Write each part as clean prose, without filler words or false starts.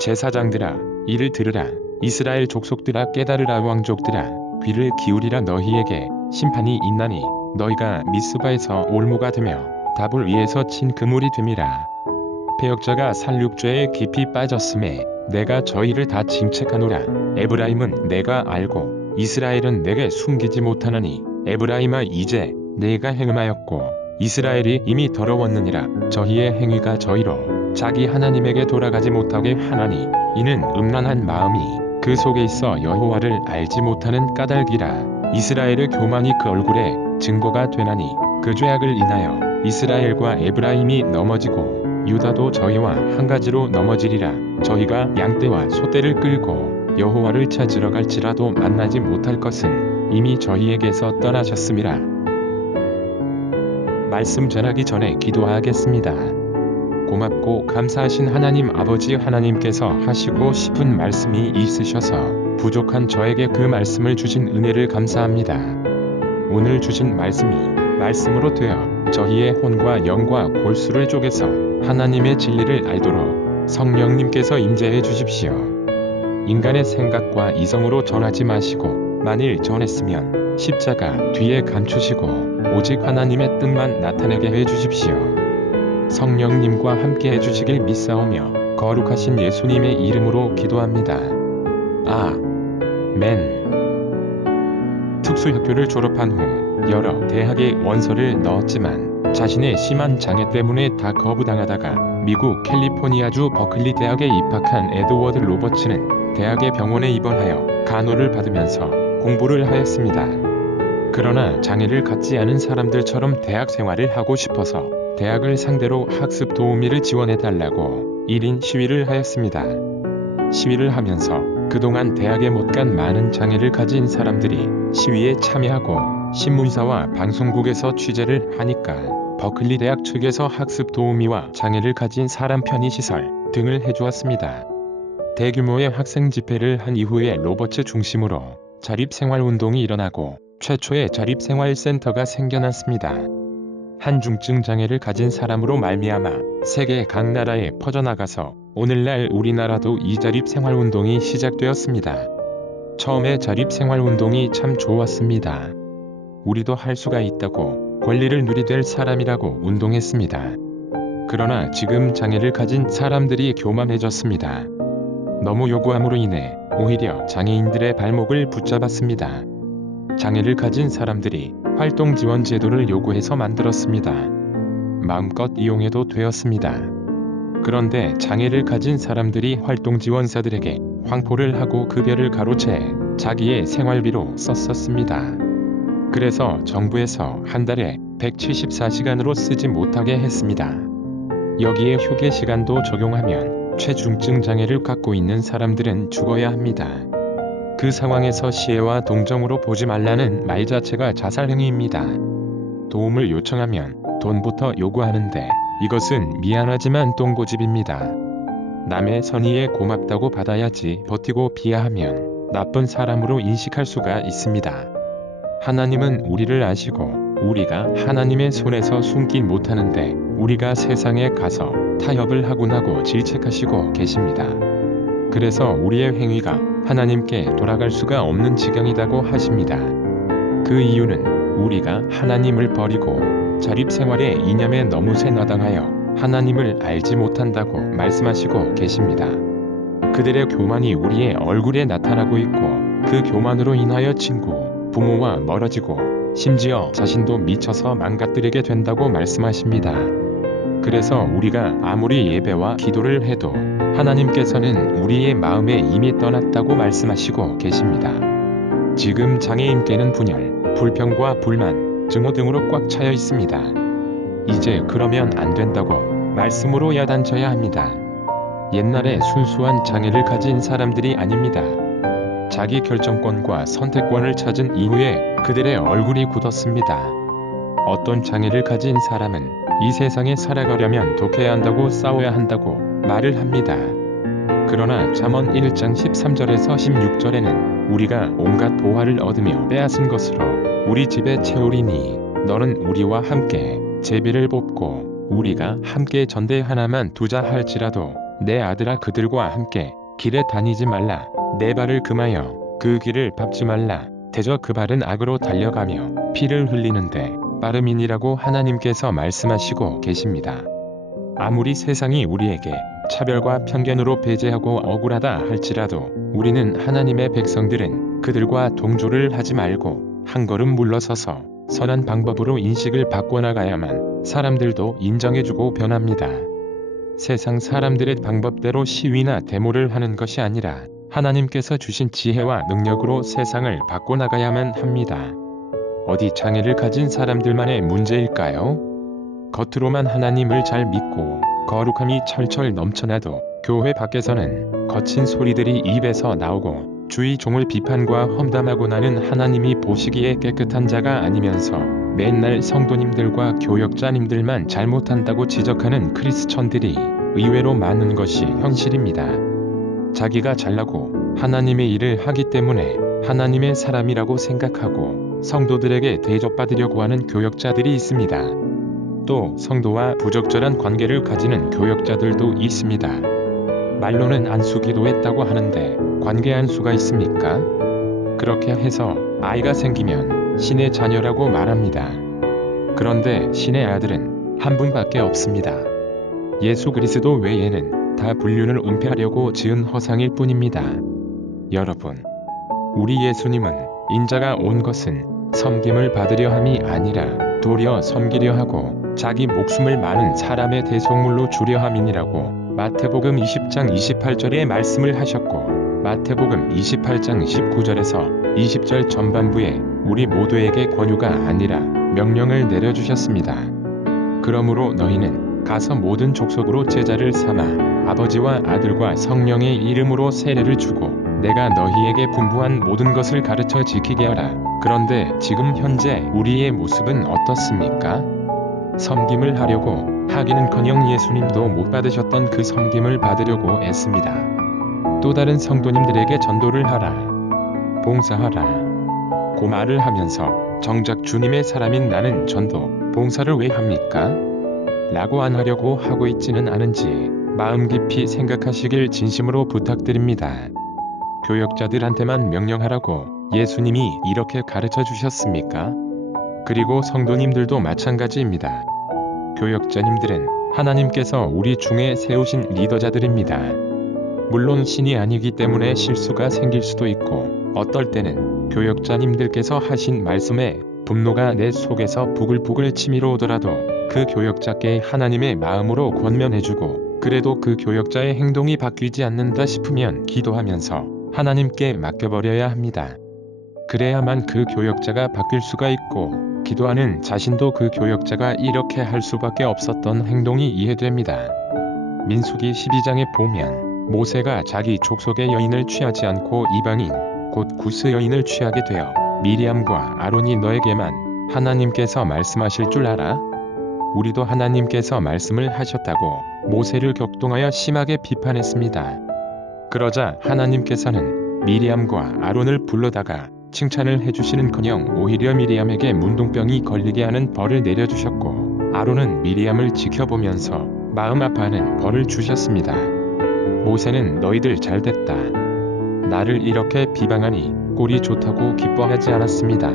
제사장들아, 이를 들으라. 이스라엘 족속들아, 깨달으라. 왕족들아, 귀를 기울이라. 너희에게 심판이 있나니 너희가 미스바에서 올무가 되며 다볼 위에서 친 그물이 됨이라. 패역자가 살육죄에 깊이 빠졌음에 내가 저희를 다 징책하노라. 에브라임은 내가 알고 이스라엘은 내게 숨기지 못하나니 에브라임아, 이제 내가 행음하였고 이스라엘이 이미 더러웠느니라. 저희의 행위가 저희로 자기 하나님에게 돌아가지 못하게 하나니 이는 음란한 마음이 그 속에 있어 여호와를 알지 못하는 까닭이라. 이스라엘의 교만이 그 얼굴에 증거가 되나니 그 죄악을 인하여 이스라엘과 에브라임이 넘어지고 유다도 저희와 한 가지로 넘어지리라. 저희가 양떼와 소떼를 끌고 여호와를 찾으러 갈지라도 만나지 못할 것은 이미 저희에게서 떠나셨음이라. 말씀 전하기 전에 기도하겠습니다. 고맙고 감사하신 하나님 아버지, 하나님께서 하시고 싶은 말씀이 있으셔서 부족한 저에게 그 말씀을 주신 은혜를 감사합니다. 오늘 주신 말씀이 말씀으로 되어 저희의 혼과 영과 골수를 쪼개서 하나님의 진리를 알도록 성령님께서 임재해 주십시오. 인간의 생각과 이성으로 전하지 마시고 만일 전했으면 십자가 뒤에 감추시고 오직 하나님의 뜻만 나타내게 해 주십시오. 성령님과 함께 해주시길 믿사오며 거룩하신 예수님의 이름으로 기도합니다. 아멘. 특수학교를 졸업한 후 여러 대학에 원서를 넣었지만 자신의 심한 장애 때문에 다 거부당하다가 미국 캘리포니아주 버클리 대학에 입학한 에드워드 로버츠는 대학의 병원에 입원하여 간호를 받으면서 공부를 하였습니다. 그러나 장애를 갖지 않은 사람들처럼 대학 생활을 하고 싶어서 대학을 상대로 학습 도우미를 지원해달라고 1인 시위를 하였습니다. 시위를 하면서 그동안 대학에 못 간 많은 장애를 가진 사람들이 시위에 참여하고 신문사와 방송국에서 취재를 하니까 버클리 대학 측에서 학습 도우미와 장애를 가진 사람 편의시설 등을 해주었습니다. 대규모의 학생 집회를 한 이후에 로버츠 중심으로 자립생활운동이 일어나고 최초의 자립생활센터가 생겨났습니다. 한중증 장애를 가진 사람으로 말미암아 세계 각 나라에 퍼져나가서 오늘날 우리나라도 이 자립생활운동이 시작되었습니다. 처음에 자립생활운동이 참 좋았습니다. 우리도 할 수가 있다고 권리를 누리될 사람이라고 운동했습니다. 그러나 지금 장애를 가진 사람들이 교만해졌습니다. 너무 요구함으로 인해 오히려 장애인들의 발목을 붙잡았습니다. 장애를 가진 사람들이 활동 지원 제도를 요구해서 만들었습니다. 마음껏 이용해도 되었습니다. 그런데 장애를 가진 사람들이 활동 지원사들에게 황포를 하고 급여를 가로채 자기의 생활비로 썼었습니다. 그래서 정부에서 한 달에 174시간으로 쓰지 못하게 했습니다. 여기에 휴게 시간도 적용하면 최중증 장애를 갖고 있는 사람들은 죽어야 합니다. 그 상황에서 시혜와 동정으로 보지 말라는 말 자체가 자살 행위입니다. 도움을 요청하면 돈부터 요구하는데 이것은 미안하지만 똥고집입니다. 남의 선의에 고맙다고 받아야지 버티고 비하하면 나쁜 사람으로 인식할 수가 있습니다. 하나님은 우리를 아시고 우리가 하나님의 손에서 숨기 못하는데 우리가 세상에 가서 타협을 하곤 하고 질책하시고 계십니다. 그래서 우리의 행위가 하나님께 돌아갈 수가 없는 지경이라고 하십니다. 그 이유는 우리가 하나님을 버리고 자립생활의 이념에 너무 세나당하여 하나님을 알지 못한다고 말씀하시고 계십니다. 그들의 교만이 우리의 얼굴에 나타나고 있고 그 교만으로 인하여 친구, 부모와 멀어지고 심지어 자신도 미쳐서 망가뜨리게 된다고 말씀하십니다. 그래서 우리가 아무리 예배와 기도를 해도 하나님께서는 우리의 마음에 이미 떠났다고 말씀하시고 계십니다. 지금 장애인께는 분열, 불평과 불만, 증오 등으로 꽉 차여 있습니다. 이제 그러면 안 된다고 말씀으로 야단쳐야 합니다. 옛날에 순수한 장애를 가진 사람들이 아닙니다. 자기 결정권과 선택권을 찾은 이후에 그들의 얼굴이 굳었습니다. 어떤 장애를 가진 사람은 이 세상에 살아가려면 독해야 한다고 싸워야 한다고 말을 합니다. 그러나 잠언 1장 13절에서 16절에는 우리가 온갖 보화를 얻으며 빼앗은 것으로 우리 집에 채우리니 너는 우리와 함께 제비를 뽑고 우리가 함께 전대 하나만 두자 할지라도 내 아들아 그들과 함께 길에 다니지 말라. 내 발을 금하여 그 길을 밟지 말라. 대저 그 발은 악으로 달려가며 피를 흘리는데 빠름이니라고 하나님께서 말씀하시고 계십니다. 아무리 세상이 우리에게 차별과 편견으로 배제하고 억울하다 할지라도 우리는 하나님의 백성들은 그들과 동조를 하지 말고 한 걸음 물러서서 선한 방법으로 인식을 바꿔나가야만 사람들도 인정해주고 변합니다. 세상 사람들의 방법대로 시위나 데모를 하는 것이 아니라 하나님께서 주신 지혜와 능력으로 세상을 바꿔나가야만 합니다. 어디 장애를 가진 사람들만의 문제일까요? 겉으로만 하나님을 잘 믿고 거룩함이 철철 넘쳐나도 교회 밖에서는 거친 소리들이 입에서 나오고 주위 종을 비판과 험담하고 나는 하나님이 보시기에 깨끗한 자가 아니면서 맨날 성도님들과 교역자님들만 잘못한다고 지적하는 크리스천들이 의외로 많은 것이 현실입니다. 자기가 잘나고 하나님의 일을 하기 때문에 하나님의 사람이라고 생각하고 성도들에게 대접받으려고 하는 교역자들이 있습니다. 또 성도와 부적절한 관계를 가지는 교역자들도 있습니다. 말로는 안수기도 했다고 하는데 관계 안수가 있습니까? 그렇게 해서 아이가 생기면 신의 자녀라고 말합니다. 그런데 신의 아들은 한 분밖에 없습니다. 예수 그리스도 외에는 다 불륜을 은폐하려고 지은 허상일 뿐입니다. 여러분, 우리 예수님은 인자가 온 것은 섬김을 받으려 함이 아니라 도리어 섬기려 하고 자기 목숨을 많은 사람의 대속물로 주려 함이니라고 마태복음 20장 28절에 말씀을 하셨고 마태복음 28장 19절에서 20절 전반부에 우리 모두에게 권유가 아니라 명령을 내려주셨습니다. 그러므로 너희는 가서 모든 족속으로 제자를 삼아 아버지와 아들과 성령의 이름으로 세례를 주고 내가 너희에게 분부한 모든 것을 가르쳐 지키게 하라. 그런데 지금 현재 우리의 모습은 어떻습니까? 섬김을 하려고 하기는커녕 예수님도 못 받으셨던 그 섬김을 받으려고 애씁니다. 또 다른 성도님들에게 전도를 하라. 봉사하라. 고 말을 하면서 정작 주님의 사람인 나는 전도, 봉사를 왜 합니까? 라고 안 하려고 하고 있지는 않은지 마음 깊이 생각하시길 진심으로 부탁드립니다. 교역자들한테만 명령하라고 예수님이 이렇게 가르쳐 주셨습니까? 그리고 성도님들도 마찬가지입니다. 교역자님들은 하나님께서 우리 중에 세우신 리더자들입니다. 물론 신이 아니기 때문에 실수가 생길 수도 있고 어떨 때는 교역자님들께서 하신 말씀에 분노가 내 속에서 부글부글 치밀어 오더라도 그 교역자께 하나님의 마음으로 권면해주고 그래도 그 교역자의 행동이 바뀌지 않는다 싶으면 기도하면서 하나님께 맡겨버려야 합니다. 그래야만 그 교역자가 바뀔 수가 있고 기도하는 자신도 그 교역자가 이렇게 할 수밖에 없었던 행동이 이해됩니다. 민수기 12장에 보면 모세가 자기 족속의 여인을 취하지 않고 이방인 곧 구스 여인을 취하게 되어 미리암과 아론이 너에게만 하나님께서 말씀하실 줄 알아? 우리도 하나님께서 말씀을 하셨다고 모세를 격동하여 심하게 비판했습니다. 그러자 하나님께서는 미리암과 아론을 불러다가 칭찬을 해주시는커녕 오히려 미리암에게 문둥병이 걸리게 하는 벌을 내려주셨고 아론은 미리암을 지켜보면서 마음 아파하는 벌을 주셨습니다. 모세는 너희들 잘됐다. 나를 이렇게 비방하니 꼴이 좋다고 기뻐하지 않았습니다.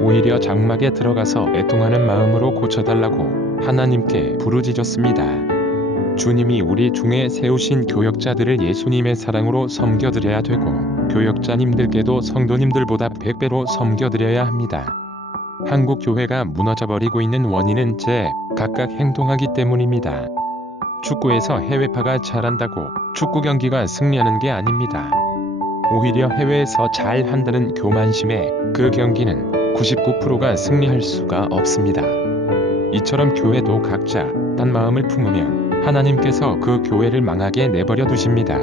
오히려 장막에 들어가서 애통하는 마음으로 고쳐달라고 하나님께 부르짖었습니다. 주님이 우리 중에 세우신 교역자들을 예수님의 사랑으로 섬겨드려야 되고 교역자님들께도 성도님들보다 100배로 섬겨드려야 합니다. 한국 교회가 무너져버리고 있는 원인은 각각 행동하기 때문입니다. 축구에서 해외파가 잘한다고 축구 경기가 승리하는 게 아닙니다. 오히려 해외에서 잘한다는 교만심에 그 경기는 99%가 승리할 수가 없습니다. 이처럼 교회도 각자 딴 마음을 품으면 하나님께서 그 교회를 망하게 내버려 두십니다.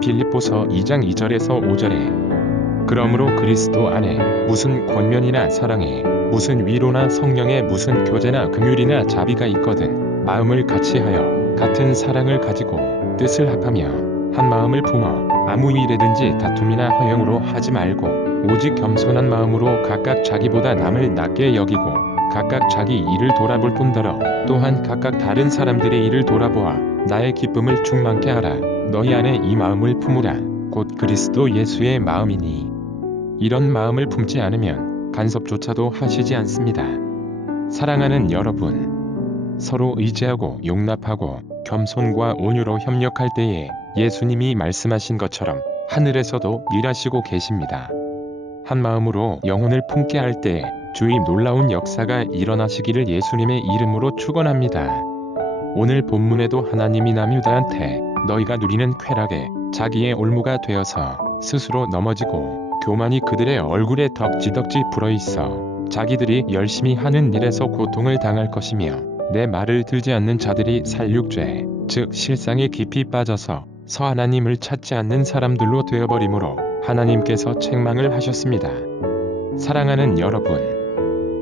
빌립보서 2장 2절에서 5절에 그러므로 그리스도 안에 무슨 권면이나 사랑에 무슨 위로나 성령에 무슨 교제나 긍휼이나 자비가 있거든 마음을 같이하여 같은 사랑을 가지고 뜻을 합하며 한 마음을 품어 아무 일에든지 다툼이나 허영으로 하지 말고 오직 겸손한 마음으로 각각 자기보다 남을 낮게 여기고 각각 자기 일을 돌아볼 뿐더러 또한 각각 다른 사람들의 일을 돌아보아 나의 기쁨을 충만케 하라. 너희 안에 이 마음을 품으라. 곧 그리스도 예수의 마음이니. 이런 마음을 품지 않으면 간섭조차도 하시지 않습니다. 사랑하는 여러분, 서로 의지하고 용납하고 겸손과 온유로 협력할 때에 예수님이 말씀하신 것처럼 하늘에서도 일하시고 계십니다. 한 마음으로 영혼을 품게 할 때에 주의 놀라운 역사가 일어나시기를 예수님의 이름으로 축원합니다. 오늘 본문에도 하나님이 남 유다한테 너희가 누리는 쾌락에 자기의 올무가 되어서 스스로 넘어지고 교만이 그들의 얼굴에 덕지덕지 불어있어 자기들이 열심히 하는 일에서 고통을 당할 것이며 내 말을 들지 않는 자들이 살육죄 즉 실상에 깊이 빠져서 서 하나님을 찾지 않는 사람들로 되어버리므로 하나님께서 책망을 하셨습니다. 사랑하는 여러분,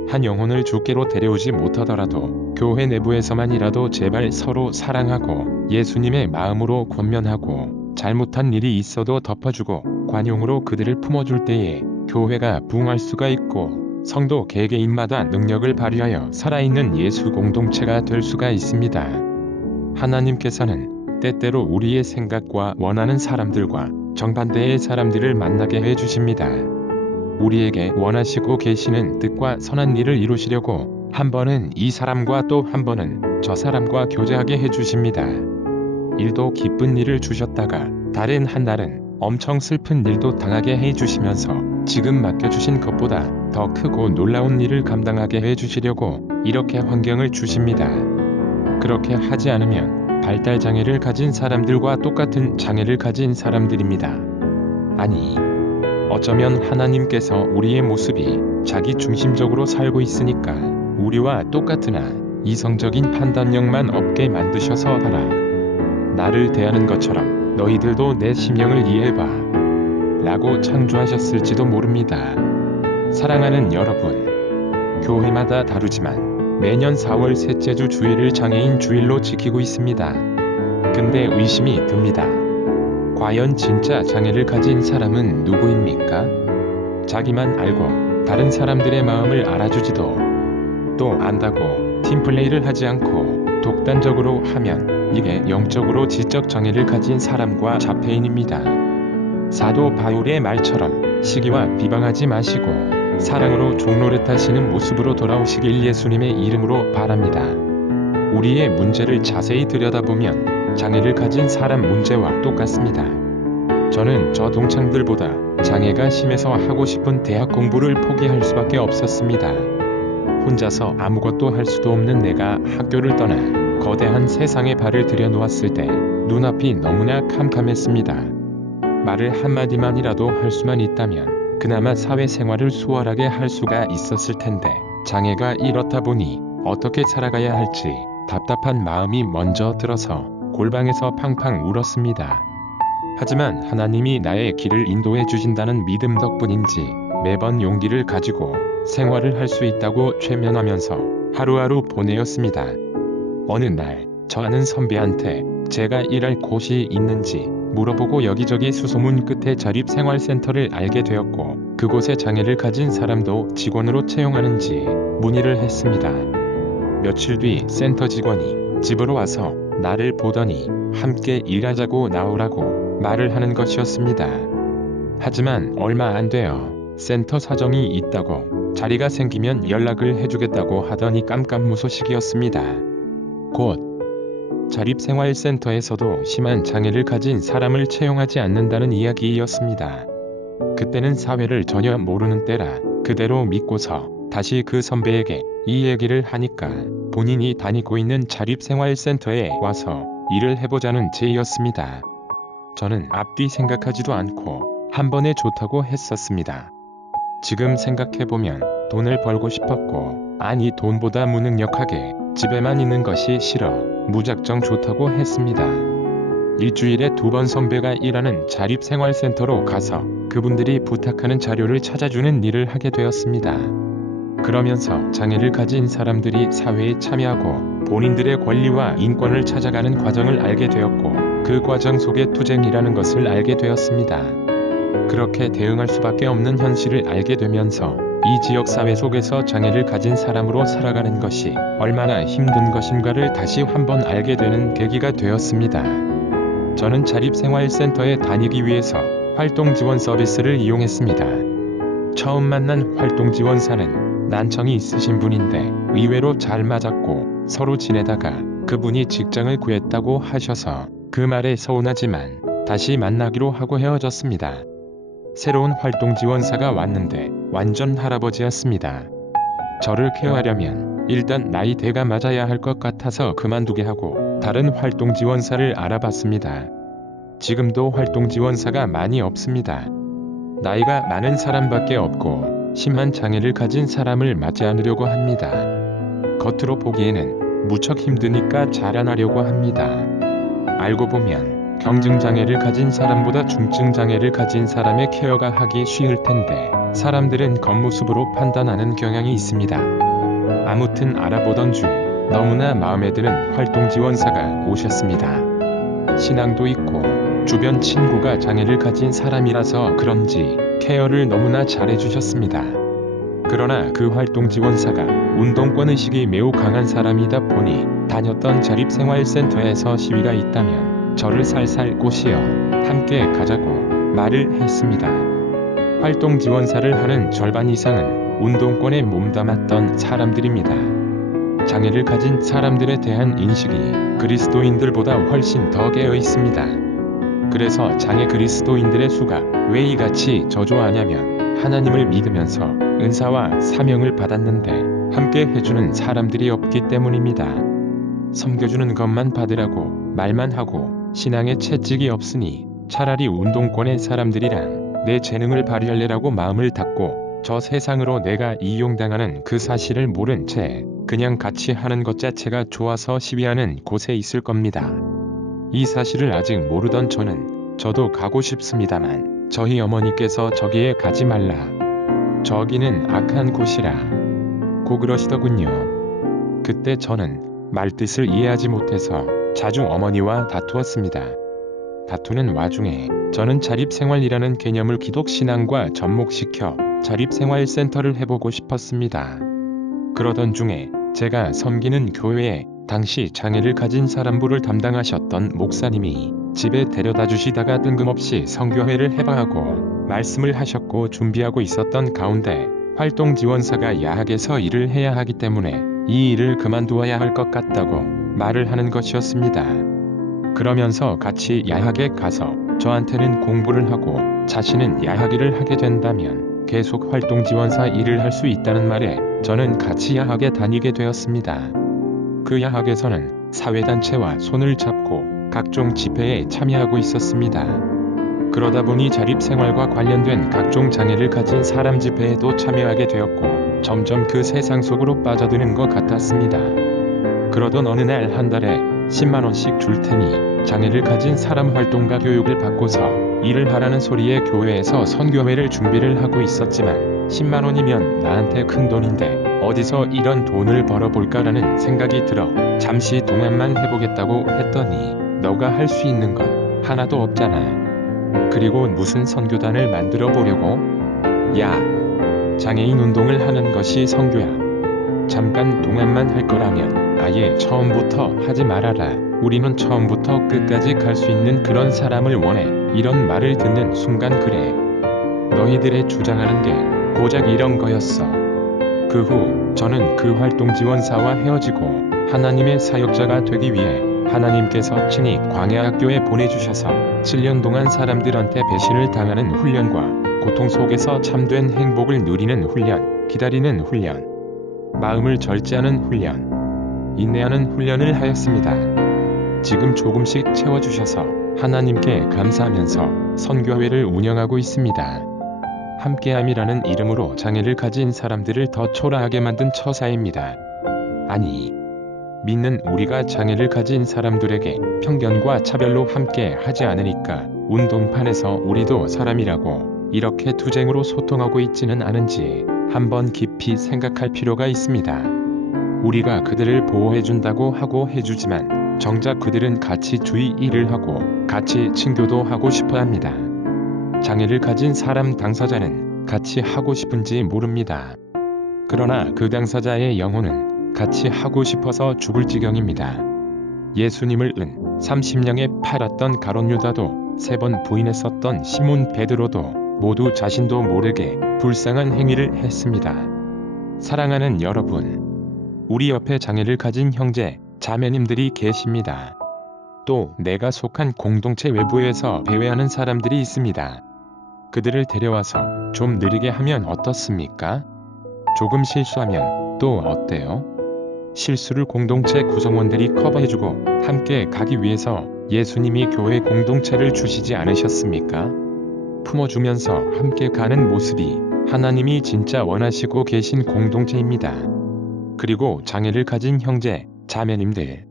한 영혼을 주께로 데려오지 못하더라도 교회 내부에서만이라도 제발 서로 사랑하고 예수님의 마음으로 권면하고 잘못한 일이 있어도 덮어주고 관용으로 그들을 품어줄 때에 교회가 부흥할 수가 있고 성도 개개인마다 능력을 발휘하여 살아있는 예수 공동체가 될 수가 있습니다. 하나님께서는 때때로 우리의 생각과 원하는 사람들과 정반대의 사람들을 만나게 해주십니다. 우리에게 원하시고 계시는 뜻과 선한 일을 이루시려고 한 번은 이 사람과 또 한 번은 저 사람과 교제하게 해주십니다. 일도 기쁜 일을 주셨다가 다른 한 날은 엄청 슬픈 일도 당하게 해주시면서 지금 맡겨주신 것보다 더 크고 놀라운 일을 감당하게 해주시려고 이렇게 환경을 주십니다. 그렇게 하지 않으면 발달장애를 가진 사람들과 똑같은 장애를 가진 사람들입니다. 아니, 어쩌면 하나님께서 우리의 모습이 자기 중심적으로 살고 있으니까 우리와 똑같으나 이성적인 판단력만 없게 만드셔서 하라. 나를 대하는 것처럼 너희들도 내 심령을 이해해봐. 라고 창조하셨을지도 모릅니다. 사랑하는 여러분, 교회마다 다르지만 매년 4월 셋째 주 주일을 장애인 주일로 지키고 있습니다. 근데 의심이 듭니다. 과연 진짜 장애를 가진 사람은 누구입니까? 자기만 알고 다른 사람들의 마음을 알아주지도 또 안다고 팀플레이를 하지 않고 독단적으로 하면 이게 영적으로 지적 장애를 가진 사람과 자폐인입니다. 사도 바울의 말처럼 시기와 비방하지 마시고 사랑으로 종노릇하시는 모습으로 돌아오시길 예수님의 이름으로 바랍니다. 우리의 문제를 자세히 들여다보면 장애를 가진 사람 문제와 똑같습니다. 저는 저 동창들보다 장애가 심해서 하고 싶은 대학 공부를 포기할 수밖에 없었습니다. 혼자서 아무것도 할 수도 없는 내가 학교를 떠나 거대한 세상에 발을 들여놓았을 때 눈앞이 너무나 캄캄했습니다. 말을 한마디만이라도 할 수만 있다면 그나마 사회생활을 수월하게 할 수가 있었을 텐데 장애가 이렇다 보니 어떻게 살아가야 할지 답답한 마음이 먼저 들어서 골방에서 팡팡 울었습니다. 하지만 하나님이 나의 길을 인도해 주신다는 믿음 덕분인지 매번 용기를 가지고 생활을 할 수 있다고 최면하면서 하루하루 보내었습니다. 어느 날 저 아는 선배한테 제가 일할 곳이 있는지 물어보고 여기저기 수소문 끝에 자립생활센터를 알게 되었고 그곳에 장애를 가진 사람도 직원으로 채용하는지 문의를 했습니다. 며칠 뒤 센터 직원이 집으로 와서 나를 보더니 함께 일하자고 나오라고 말을 하는 것이었습니다. 하지만 얼마 안 되어 센터 사정이 있다고 자리가 생기면 연락을 해주겠다고 하더니 깜깜무소식이었습니다. 곧 자립생활센터에서도 심한 장애를 가진 사람을 채용하지 않는다는 이야기였습니다. 그때는 사회를 전혀 모르는 때라 그대로 믿고서 다시 그 선배에게 이 얘기를 하니까 본인이 다니고 있는 자립생활센터에 와서 일을 해보자는 제의였습니다. 저는 앞뒤 생각하지도 않고 한 번에 좋다고 했었습니다. 지금 생각해보면 돈을 벌고 싶었고 아니 돈보다 무능력하게 집에만 있는 것이 싫어 무작정 좋다고 했습니다. 일주일에 2번 선배가 일하는 자립생활센터로 가서 그분들이 부탁하는 자료를 찾아주는 일을 하게 되었습니다. 그러면서 장애를 가진 사람들이 사회에 참여하고 본인들의 권리와 인권을 찾아가는 과정을 알게 되었고 그 과정 속에 투쟁이라는 것을 알게 되었습니다. 그렇게 대응할 수밖에 없는 현실을 알게 되면서 이 지역 사회 속에서 장애를 가진 사람으로 살아가는 것이 얼마나 힘든 것인가를 다시 한번 알게 되는 계기가 되었습니다. 저는 자립생활센터에 다니기 위해서 활동지원 서비스를 이용했습니다. 처음 만난 활동지원사는 난청이 있으신 분인데 의외로 잘 맞았고 서로 지내다가 그분이 직장을 구했다고 하셔서 그 말에 서운하지만 다시 만나기로 하고 헤어졌습니다. 새로운 활동지원사가 왔는데 완전 할아버지였습니다. 저를 케어하려면 일단 나이대가 맞아야 할 것 같아서 그만두게 하고 다른 활동지원사를 알아봤습니다. 지금도 활동지원사가 많이 없습니다. 나이가 많은 사람밖에 없고 심한 장애를 가진 사람을 맞지 않으려고 합니다. 겉으로 보기에는 무척 힘드니까 잘 안 하려고 합니다. 알고 보면 경증장애를 가진 사람보다 중증장애를 가진 사람의 케어가 하기 쉬울 텐데 사람들은 겉모습으로 판단하는 경향이 있습니다. 아무튼 알아보던 중 너무나 마음에 드는 활동지원사가 오셨습니다. 신앙도 있고 주변 친구가 장애를 가진 사람이라서 그런지 케어를 너무나 잘해주셨습니다. 그러나 그 활동지원사가 운동권의식이 매우 강한 사람이다 보니 다녔던 자립생활센터에서 시위가 있다면 저를 살살 꼬시어 함께 가자고 말을 했습니다. 활동지원사를 하는 절반 이상은 운동권에 몸담았던 사람들입니다. 장애를 가진 사람들에 대한 인식이 그리스도인들보다 훨씬 더 깨어 있습니다. 그래서 장애 그리스도인들의 수가 왜 이같이 저조하냐면 하나님을 믿으면서 은사와 사명을 받았는데 함께 해주는 사람들이 없기 때문입니다. 섬겨주는 것만 받으라고 말만 하고 신앙에 채찍이 없으니 차라리 운동권의 사람들이랑 내 재능을 발휘할래라고 마음을 닫고 저 세상으로 내가 이용당하는 그 사실을 모른 채 그냥 같이 하는 것 자체가 좋아서 시위하는 곳에 있을 겁니다. 이 사실을 아직 모르던 저도 가고 싶습니다만 저희 어머니께서 저기에 가지 말라. 저기는 악한 곳이라 고 그러시더군요. 그때 저는 말뜻을 이해하지 못해서 자주 어머니와 다투었습니다. 다투는 와중에 저는 자립생활이라는 개념을 기독신앙과 접목시켜 자립생활센터를 해보고 싶었습니다. 그러던 중에 제가 섬기는 교회에 당시 장애를 가진 사람부를 담당하셨던 목사님이 집에 데려다 주시다가 뜬금없이 선교회를 해봐하고 말씀을 하셨고 준비하고 있었던 가운데 활동지원사가 야학에서 일을 해야 하기 때문에 이 일을 그만두어야 할 것 같다고 말을 하는 것이었습니다. 그러면서 같이 야학에 가서 저한테는 공부를 하고 자신은 야학 일을 하게 된다면 계속 활동지원사 일을 할 수 있다는 말에 저는 같이 야학에 다니게 되었습니다. 그 야학에서는 사회단체와 손을 잡고 각종 집회에 참여하고 있었습니다. 그러다 보니 자립생활과 관련된 각종 장애를 가진 사람 집회에도 참여하게 되었고 점점 그 세상 속으로 빠져드는 것 같았습니다. 그러던 어느 날 한 달에 10만원씩 줄 테니 장애를 가진 사람 활동가 교육을 받고서 일을 하라는 소리에 교회에서 선교회를 준비를 하고 있었지만 10만원이면 나한테 큰 돈인데 어디서 이런 돈을 벌어볼까라는 생각이 들어 잠시 동안만 해보겠다고 했더니 너가 할 수 있는 건 하나도 없잖아. 그리고 무슨 선교단을 만들어 보려고? 야, 장애인 운동을 하는 것이 선교야. 잠깐 동안만 할 거라면 아예 처음부터 하지 말아라. 우리는 처음부터 끝까지 갈 수 있는 그런 사람을 원해. 이런 말을 듣는 순간 그래. 너희들의 주장하는 게 고작 이런 거였어. 그 후 저는 그 활동지원사와 헤어지고 하나님의 사역자가 되기 위해 하나님께서 친히 광야학교에 보내주셔서 7년 동안 사람들한테 배신을 당하는 훈련과 고통 속에서 참된 행복을 누리는 훈련, 기다리는 훈련, 마음을 절제하는 훈련, 인내하는 훈련을 하였습니다. 지금 조금씩 채워주셔서 하나님께 감사하면서 선교회를 운영하고 있습니다. 함께함이라는 이름으로 장애를 가진 사람들을 더 초라하게 만든 처사입니다. 아니, 믿는 우리가 장애를 가진 사람들에게 편견과 차별로 함께 하지 않으니까 운동판에서 우리도 사람이라고 이렇게 투쟁으로 소통하고 있지는 않은지 한번 깊이 생각할 필요가 있습니다. 우리가 그들을 보호해준다고 하고 해주지만 정작 그들은 같이 주의 일을 하고 같이 친교도 하고 싶어 합니다. 장애를 가진 사람 당사자는 같이 하고 싶은지 모릅니다. 그러나 그 당사자의 영혼은 같이 하고 싶어서 죽을 지경입니다. 예수님을 은 30냥에 팔았던 가룟 유다도 3번 부인했었던 시몬 베드로도 모두 자신도 모르게 불쌍한 행위를 했습니다. 사랑하는 여러분, 우리 옆에 장애를 가진 형제, 자매님들이 계십니다. 또 내가 속한 공동체 외부에서 배회하는 사람들이 있습니다. 그들을 데려와서 좀 느리게 하면 어떻습니까? 조금 실수하면 또 어때요? 실수를 공동체 구성원들이 커버해주고 함께 가기 위해서 예수님이 교회 공동체를 주시지 않으셨습니까? 품어주면서 함께 가는 모습이 하나님이 진짜 원하시고 계신 공동체입니다. 그리고 장애를 가진 형제, 자매님들.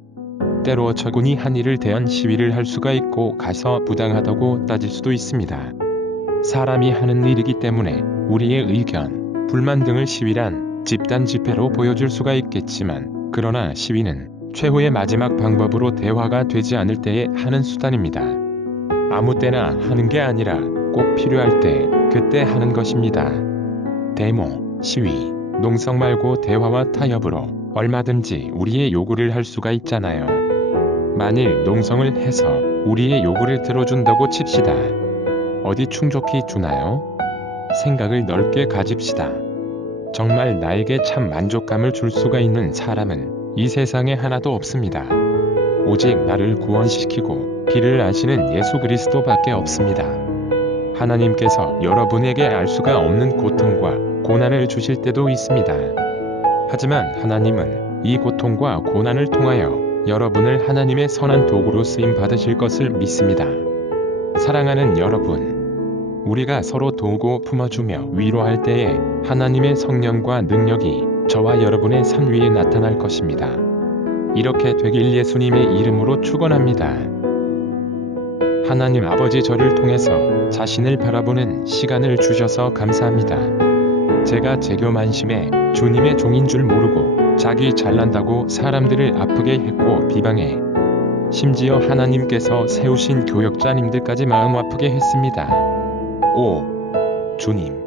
때로 어처구니 한 일을 대한 시위를 할 수가 있고 가서 부당하다고 따질 수도 있습니다. 사람이 하는 일이기 때문에 우리의 의견, 불만 등을 시위란 집단 집회로 보여줄 수가 있겠지만 그러나 시위는 최후의 마지막 방법으로 대화가 되지 않을 때에 하는 수단입니다. 아무 때나 하는 게 아니라 꼭 필요할 때 그때 하는 것입니다. 데모, 시위, 농성 말고 대화와 타협으로 얼마든지 우리의 요구를 할 수가 있잖아요. 만일 농성을 해서 우리의 요구를 들어준다고 칩시다. 어디 충족히 주나요? 생각을 넓게 가집시다. 정말 나에게 참 만족감을 줄 수가 있는 사람은 이 세상에 하나도 없습니다. 오직 나를 구원시키고 길을 아시는 예수 그리스도밖에 없습니다. 하나님께서 여러분에게 알 수가 없는 고통과 고난을 주실 때도 있습니다. 하지만 하나님은 이 고통과 고난을 통하여 여러분을 하나님의 선한 도구로 쓰임 받으실 것을 믿습니다. 사랑하는 여러분, 우리가 서로 도우고 품어주며 위로할 때에 하나님의 성령과 능력이 저와 여러분의 삶 위에 나타날 것입니다. 이렇게 되길 예수님의 이름으로 축원합니다. 하나님 아버지, 저를 통해서 자신을 바라보는 시간을 주셔서 감사합니다. 제가 재교만심에 주님의 종인 줄 모르고 자기 잘난다고 사람들을 아프게 했고 비방해 심지어 하나님께서 세우신 교역자님들까지 마음 아프게 했습니다. 오 주님,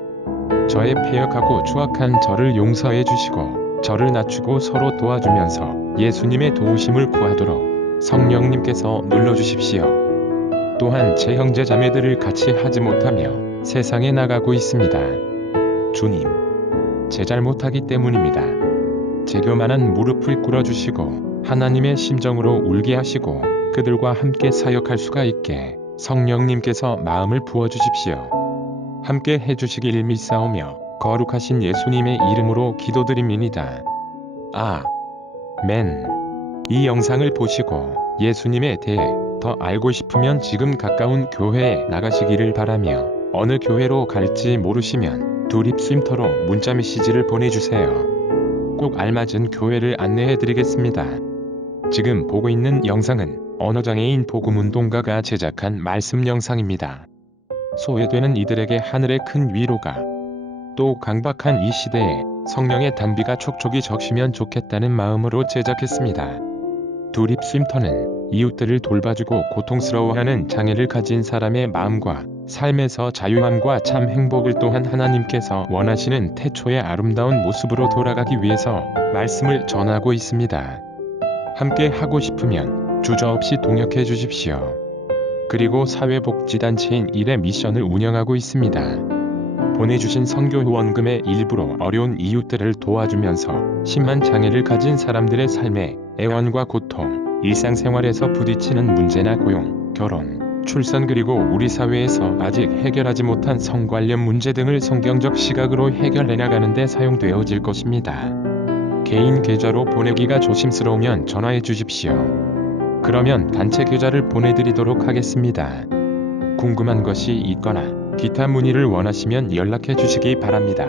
저의 패역하고 추악한 저를 용서해 주시고 저를 낮추고 서로 도와주면서 예수님의 도우심을 구하도록 성령님께서 눌러주십시오. 또한 제 형제 자매들을 같이 하지 못하며 세상에 나가고 있습니다. 주님, 제 잘못하기 때문입니다. 제교만한 무릎을 꿇어주시고 하나님의 심정으로 울게 하시고 그들과 함께 사역할 수가 있게 성령님께서 마음을 부어주십시오. 함께 해주시길 믿사오며 거룩하신 예수님의 이름으로 기도드립니다. 아멘. 이 영상을 보시고 예수님에 대해 더 알고 싶으면 지금 가까운 교회에 나가시기를 바라며 어느 교회로 갈지 모르시면 두립쉼터로 문자 메시지를 보내주세요. 꼭 알맞은 교회를 안내해드리겠습니다. 지금 보고 있는 영상은 언어장애인 복음운동가가 제작한 말씀 영상입니다. 소외되는 이들에게 하늘의 큰 위로가, 또 강박한 이 시대에 성령의 단비가 촉촉이 적시면 좋겠다는 마음으로 제작했습니다. 두립쉼터는 이웃들을 돌봐주고 고통스러워하는 장애를 가진 사람의 마음과 삶에서 자유함과 참 행복을 또한 하나님께서 원하시는 태초의 아름다운 모습으로 돌아가기 위해서 말씀을 전하고 있습니다. 함께 하고 싶으면 주저없이 동역해 주십시오. 그리고 사회복지단체인 일의 미션을 운영하고 있습니다. 보내주신 선교 후원금의 일부로 어려운 이웃들을 도와주면서 심한 장애를 가진 사람들의 삶에 애원과 고통, 일상생활에서 부딪히는 문제나 고용, 결혼, 출산 그리고 우리 사회에서 아직 해결하지 못한 성 관련 문제 등을 성경적 시각으로 해결해 나가는 데 사용되어질 것입니다. 개인 계좌로 보내기가 조심스러우면 전화해 주십시오. 그러면 단체 계좌를 보내드리도록 하겠습니다. 궁금한 것이 있거나 기타 문의를 원하시면 연락해 주시기 바랍니다.